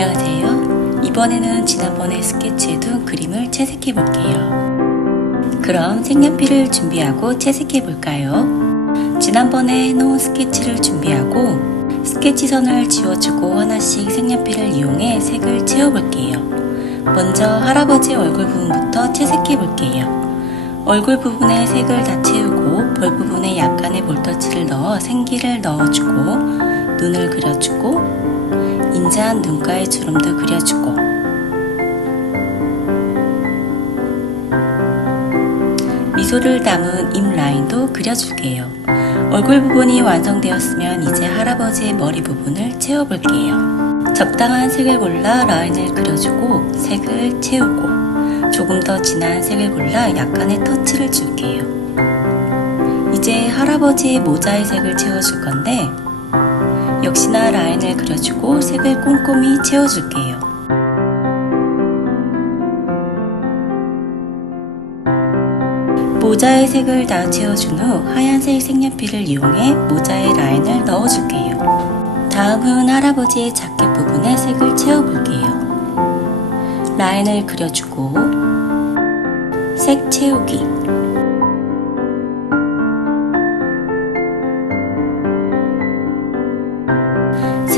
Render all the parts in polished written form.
안녕하세요. 이번에는 지난번에 스케치해둔 그림을 채색해 볼게요. 그럼 색연필을 준비하고 채색해 볼까요? 지난번에 해놓은 스케치를 준비하고 스케치선을 지워주고 하나씩 색연필을 이용해 색을 채워볼게요. 먼저 할아버지 얼굴 부분부터 채색해 볼게요. 얼굴 부분에 색을 다 채우고 볼 부분에 약간의 볼터치를 넣어 생기를 넣어주고 눈을 그려주고 인자한 눈가의 주름도 그려주고 미소를 담은 입 라인도 그려줄게요. 얼굴 부분이 완성되었으면 이제 할아버지의 머리 부분을 채워볼게요. 적당한 색을 골라 라인을 그려주고 색을 채우고 조금 더 진한 색을 골라 약간의 터치를 줄게요. 이제 할아버지의 모자의 색을 채워줄 건데 역시나 라인을 그려주고 색을 꼼꼼히 채워줄게요. 모자의 색을 다 채워준 후 하얀색 색연필을 이용해 모자의 라인을 넣어줄게요. 다음은 할아버지의 자켓 부분에 색을 채워볼게요. 라인을 그려주고 색 채우기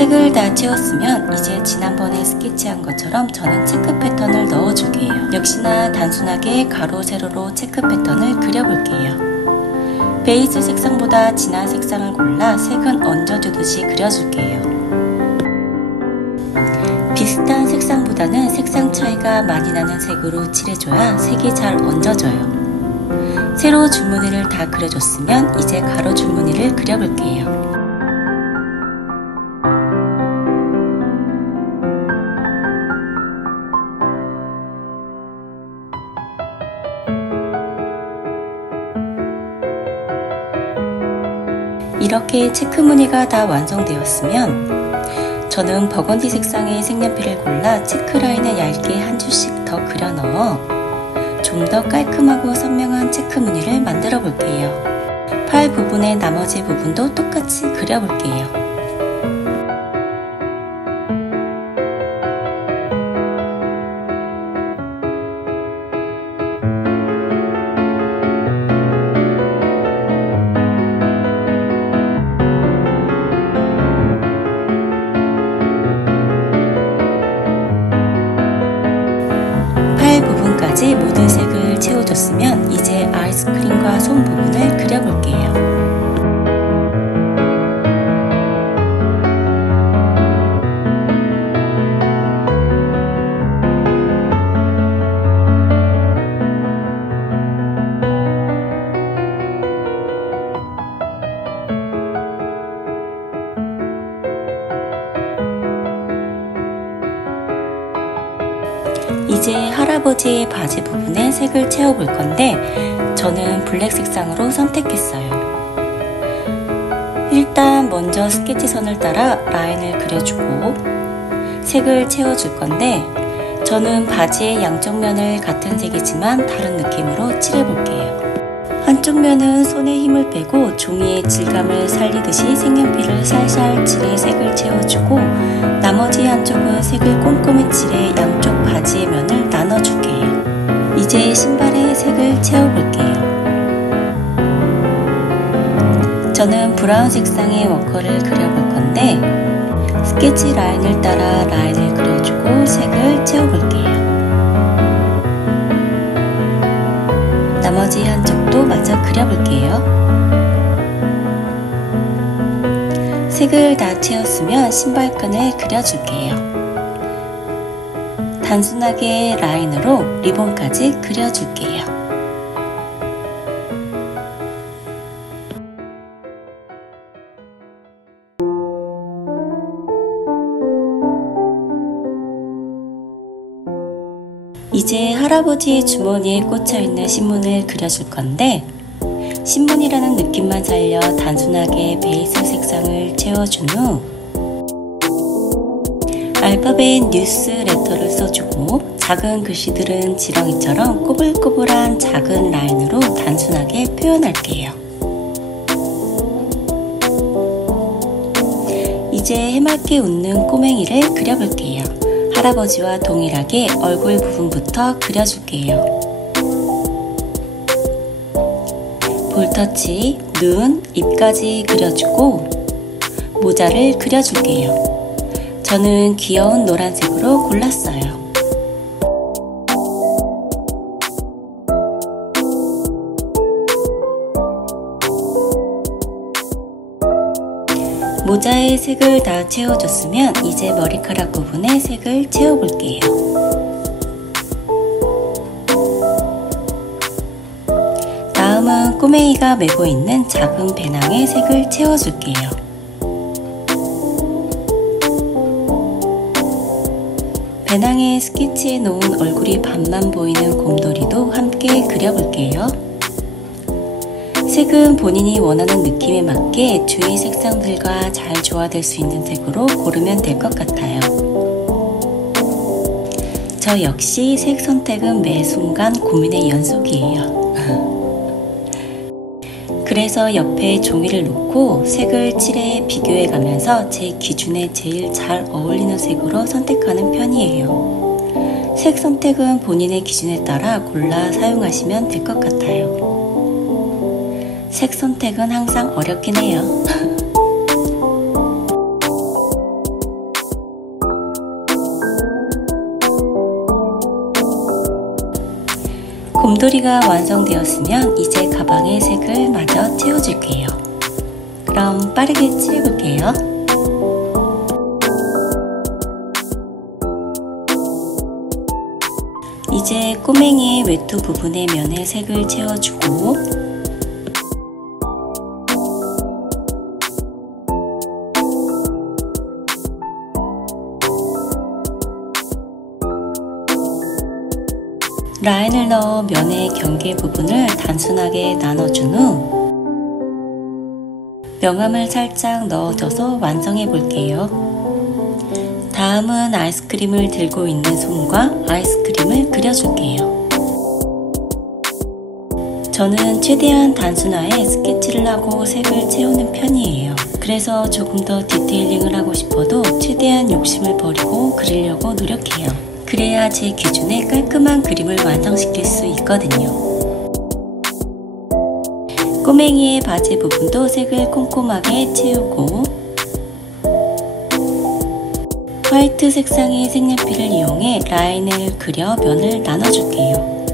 색을 다 채웠으면 이제 지난번에 스케치한 것처럼 저는 체크 패턴을 넣어줄게요. 역시나 단순하게 가로 세로로 체크 패턴을 그려볼게요. 베이스 색상보다 진한 색상을 골라 색은 얹어주듯이 그려줄게요. 비슷한 색상보다는 색상 차이가 많이 나는 색으로 칠해줘야 색이 잘 얹어져요. 세로 줄무늬를 다 그려줬으면 이제 가로 줄무늬를 그려볼게요. 이렇게 체크 무늬가 다 완성되었으면 저는 버건디 색상의 색연필을 골라 체크 라인을 얇게 한 줄씩 더 그려 넣어 좀 더 깔끔하고 선명한 체크 무늬를 만들어 볼게요. 팔 부분의 나머지 부분도 똑같이 그려 볼게요. 부분까지 모든 색을 채워줬으면 이제 아이스크림과 손 부분을 그려볼게요. 이제 할아버지의 바지 부분에 색을 채워볼 건데 저는 블랙 색상으로 선택했어요. 일단 먼저 스케치선을 따라 라인을 그려주고 색을 채워줄 건데 저는 바지의 양쪽 면을 같은 색이지만 다른 느낌으로 칠해볼게요. 한쪽 면은 손에 힘을 빼고 종이의 질감을 살리듯이 색연필을 살살 칠해 색을 채워주고 나머지 한쪽은 색을 꼼꼼히 칠해 양쪽 바지의 면을 나눠줄게요. 이제 신발에 색을 채워볼게요. 저는 브라운 색상의 워커를 그려볼 건데 스케치 라인을 따라 라인을 그려주고 색을 채워볼게요. 나머지 한쪽도 마저 그려볼게요. 색을 다 채웠으면 신발끈을 그려줄게요. 단순하게 라인으로 리본까지 그려줄게요. 이제 할아버지 주머니에 꽂혀있는 신문을 그려줄 건데 신문이라는 느낌만 살려 단순하게 베이스 색상을 채워준 후 알파벳 뉴스 레터를 써주고 작은 글씨들은 지렁이처럼 꼬불꼬불한 작은 라인으로 단순하게 표현할게요. 이제 해맑게 웃는 꼬맹이를 그려볼게요. 할아버지와 동일하게 얼굴 부분부터 그려줄게요. 볼터치, 눈, 입까지 그려주고 모자를 그려줄게요. 저는 귀여운 노란색으로 골랐어요. 모자에 색을 다 채워줬으면 이제 머리카락 부분에 색을 채워볼게요. 다음은 꼬맹이가 메고 있는 작은 배낭에 색을 채워줄게요. 배낭에 스케치해 놓은 얼굴이 반만 보이는 곰돌이도 함께 그려볼게요. 색은 본인이 원하는 느낌에 맞게 주위 색상들과 잘 조화될 수 있는 색으로 고르면 될 것 같아요. 저 역시 색 선택은 매 순간 고민의 연속이에요. 그래서 옆에 종이를 놓고 색을 칠해 비교해 가면서 제 기준에 제일 잘 어울리는 색으로 선택하는 편이에요. 색 선택은 본인의 기준에 따라 골라 사용하시면 될 것 같아요. 색 선택은 항상 어렵긴 해요. 곰돌이가 완성되었으면 이제 가방에 색을 마저 채워줄게요. 그럼 빠르게 칠해볼게요. 이제 꼬맹이의 외투 부분의 면에 색을 채워주고 라인을 넣어 면의 경계 부분을 단순하게 나눠준 후 명암을 살짝 넣어줘서 완성해 볼게요. 다음은 아이스크림을 들고 있는 손과 아이스크림을 그려줄게요. 저는 최대한 단순하게 스케치를 하고 색을 채우는 편이에요. 그래서 조금 더 디테일링을 하고 싶어도 최대한 욕심을 버리고 그리려고 노력해요. 그래야 제 기준에 깔끔한 그림을 완성시킬 수 있거든요. 꼬맹이의 바지 부분도 색을 꼼꼼하게 채우고 화이트 색상의 색연필을 이용해 라인을 그려 면을 나눠줄게요.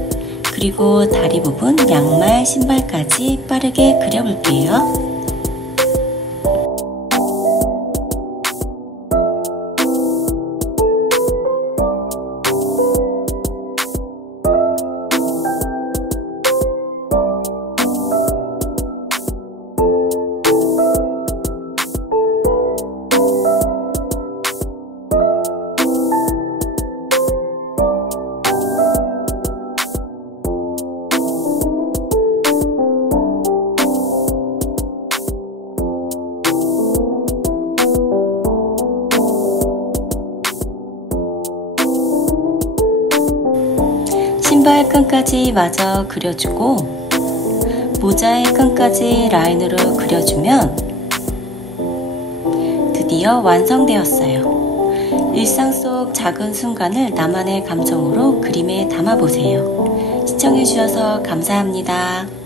그리고 다리 부분, 양말, 신발까지 빠르게 그려볼게요. 신발 끈까지 마저 그려주고 모자의 끈까지 라인으로 그려주면 드디어 완성되었어요. 일상 속 작은 순간을 나만의 감정으로 그림에 담아보세요. 시청해주셔서 감사합니다.